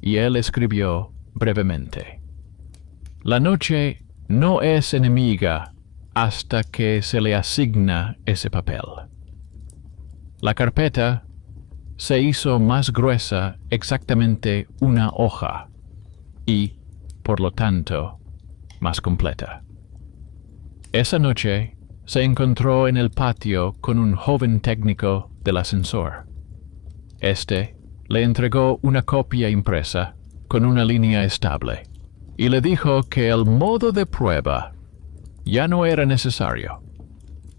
y él escribió brevemente: la noche no es enemiga hasta que se le asigna ese papel. La carpeta se hizo más gruesa, exactamente una hoja, y, por lo tanto, más completa. Esa noche se encontró en el patio con un joven técnico del ascensor. Este le entregó una copia impresa con una línea estable y le dijo que el modo de prueba ya no era necesario,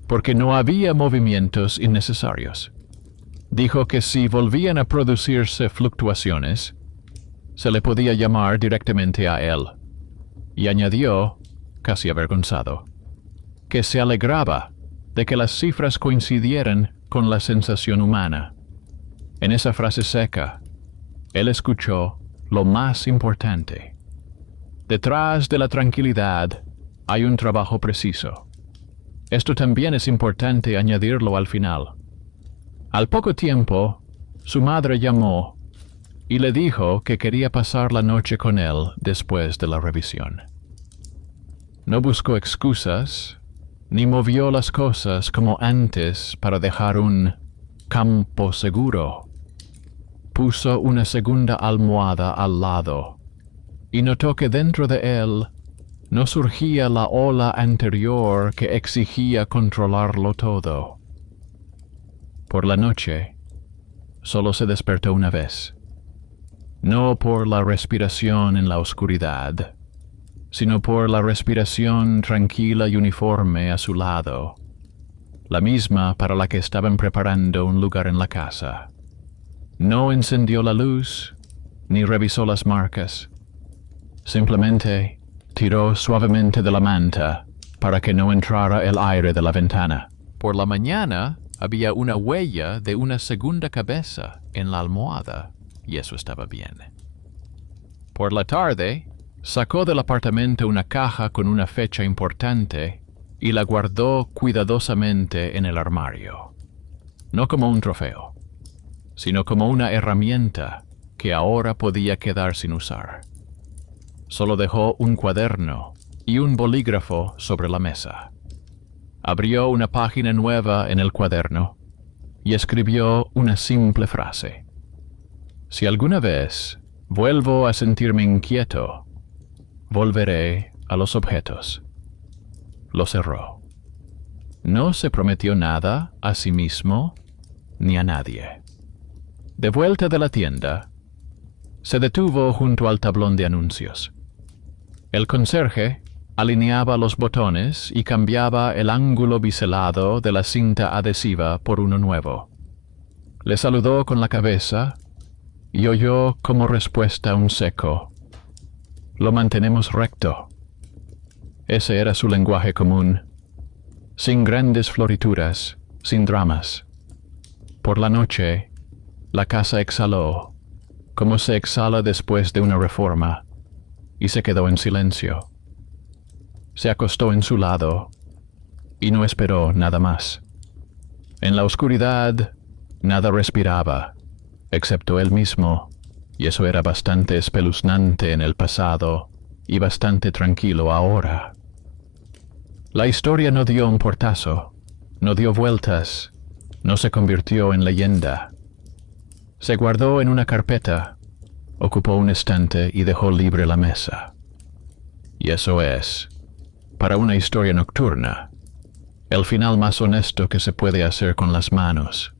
porque no había movimientos innecesarios. Dijo que si volvían a producirse fluctuaciones, se le podía llamar directamente a él, y añadió, casi avergonzado, que se alegraba de que las cifras coincidieran con la sensación humana. En esa frase seca, él escuchó lo más importante: detrás de la tranquilidad hay un trabajo preciso. Esto también es importante añadirlo al final. Al poco tiempo, su madre llamó y le dijo que quería pasar la noche con él después de la revisión. No buscó excusas, ni movió las cosas como antes para dejar un campo seguro. Puso una segunda almohada al lado y notó que dentro de él no surgía la ola anterior que exigía controlarlo todo. Por la noche, solo se despertó una vez, no por la respiración en la oscuridad, sino por la respiración tranquila y uniforme a su lado, la misma para la que estaban preparando un lugar en la casa. No encendió la luz, ni revisó las marcas. Simplemente tiró suavemente de la manta para que no entrara el aire de la ventana. Por la mañana había una huella de una segunda cabeza en la almohada, y eso estaba bien. Por la tarde, sacó del apartamento una caja con una fecha importante y la guardó cuidadosamente en el armario. No como un trofeo, sino como una herramienta que ahora podía quedar sin usar. Solo dejó un cuaderno y un bolígrafo sobre la mesa. Abrió una página nueva en el cuaderno y escribió una simple frase. Si alguna vez vuelvo a sentirme inquieto, volveré a los objetos. Lo cerró. No se prometió nada a sí mismo ni a nadie. De vuelta de la tienda, se detuvo junto al tablón de anuncios. El conserje alineaba los botones y cambiaba el ángulo biselado de la cinta adhesiva por uno nuevo. Le saludó con la cabeza y oyó como respuesta un seco: «Lo mantenemos recto». Ese era su lenguaje común, sin grandes florituras, sin dramas. Por la noche, la casa exhaló, como se exhala después de una reforma, y se quedó en silencio. Se acostó en su lado y no esperó nada más. En la oscuridad, nada respiraba, excepto él mismo, y eso era bastante espeluznante en el pasado y bastante tranquilo ahora. La historia no dio un portazo, no dio vueltas, no se convirtió en leyenda. Se guardó en una carpeta, ocupó un estante y dejó libre la mesa. Y eso es, para una historia nocturna, el final más honesto que se puede hacer con las manos.